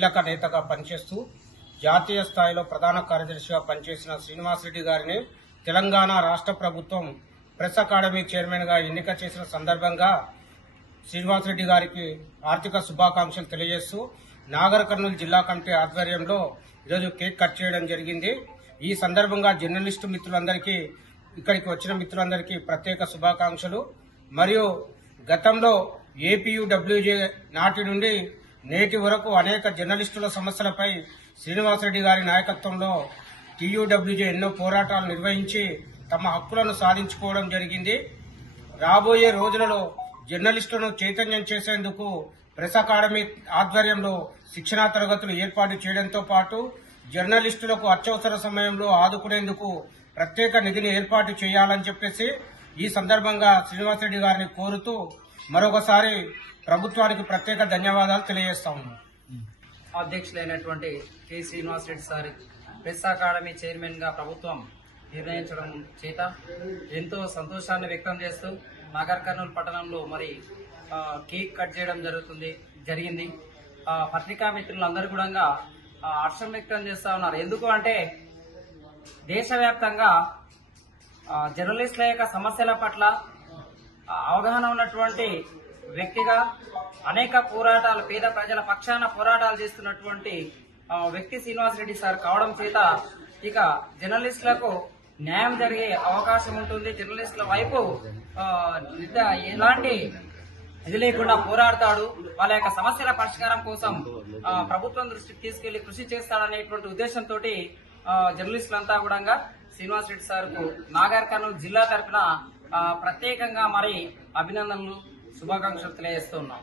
కీలక నేతగా పనిచేస్తూ జాతీయ స్థాయిలో ప్రధాన కార్యదర్శిగా పనిచేసిన శ్రీనివాస్ రెడ్డి గారిని తెలంగాణ రాష్ట్ర ప్రభుత్వం ప్రెస్ అకాడమీ చైర్మన్ గా ఎన్నిక చేసిన సందర్భంగా శ్రీనివాస్ రెడ్డి గారికి ఆర్థిక శుభాకాంక్షలు తెలియజేస్తూ నాగర్ కర్నూలు జిల్లా కమిటీ ఆధ్వర్యంలో ఈరోజు కేక్ కట్ చేయడం జరిగింది. ఈ సందర్భంగా జర్నలిస్టు మిత్రులందరికీ, ఇక్కడికి వచ్చిన మిత్రులందరికీ ప్రత్యేక శుభాకాంక్షలు. మరియు గతంలో ఏపీయూడబ్ల్యూజే నాటి నుండి నేటి వరకు అనేక జర్నలిస్టుల సమస్యలపై శ్రీనివాస్ రెడ్డి గారి నాయకత్వంలో టీయూడబ్ల్యూజే ఎన్నో పోరాటాలు నిర్వహించి తమ హక్కులను సాధించుకోవడం జరిగింది. రాబోయే రోజులలో జర్నలిస్టులను చైతన్యం చేసేందుకు ప్రెస్ అకాడమీ ఆధ్వర్యంలో శిక్షణా తరగతులు ఏర్పాటు చేయడంతో పాటు జర్నలిస్టులకు అత్యవసర సమయంలో ఆదుకునేందుకు ప్రత్యేక నిధిని ఏర్పాటు చేయాలని చెప్పేసి ఈ సందర్భంగా శ్రీనివాస్ రెడ్డి గారిని కోరుతూ మరొకసారి ప్రభుత్వానికి ప్రత్యేక ధన్యవాదాలు తెలియజేస్తా ఉన్నాం. అధ్యక్షులైనటువంటి K Srinivas Reddy sir press academy chairman గా ప్రభుత్వం నిర్ణయించడం చేత ఎంతో సంతోషాన్ని వ్యక్తం చేస్తూ నాగర్ కర్నూలు పట్టణంలో మరి కేక్ కట్ చేయడం జరిగింది. పత్రికా మిత్రులందరూ కూడా హర్షం వ్యక్తం చేస్తా ఉన్నారు. ఎందుకు అంటే దేశవ్యాప్తంగా జర్నలిస్టుల యొక్క సమస్యల పట్ల అవగాహన ఉన్నటువంటి వ్యక్తిగా అనేక పోరాటాలు, పేద ప్రజల పక్షాన పోరాటాలు చేస్తున్నటువంటి వ్యక్తి శ్రీనివాస్ రెడ్డి సార్ కావడం చేత ఇక జర్నలిస్టులకు న్యాయం జరిగే అవకాశం ఉంటుంది. జర్నలిస్టుల వైపు ఎలాంటి ఇది లేకుండా పోరాడతాడు. వాళ్ళ యొక్క సమస్యల పరిష్కారం కోసం ప్రభుత్వం దృష్టికి తీసుకెళ్లి కృషి చేస్తాడనేటువంటి ఉద్దేశంతో జర్నలిస్టులంతా కూడా శ్రీనివాస్ రెడ్డి సార్ కు నాగర్ కర్నూలు జిల్లా తరఫున ప్రత్యేకంగా మరి అభినందనలు, శుభాకాంక్షలు తెలియజేస్తున్నాం.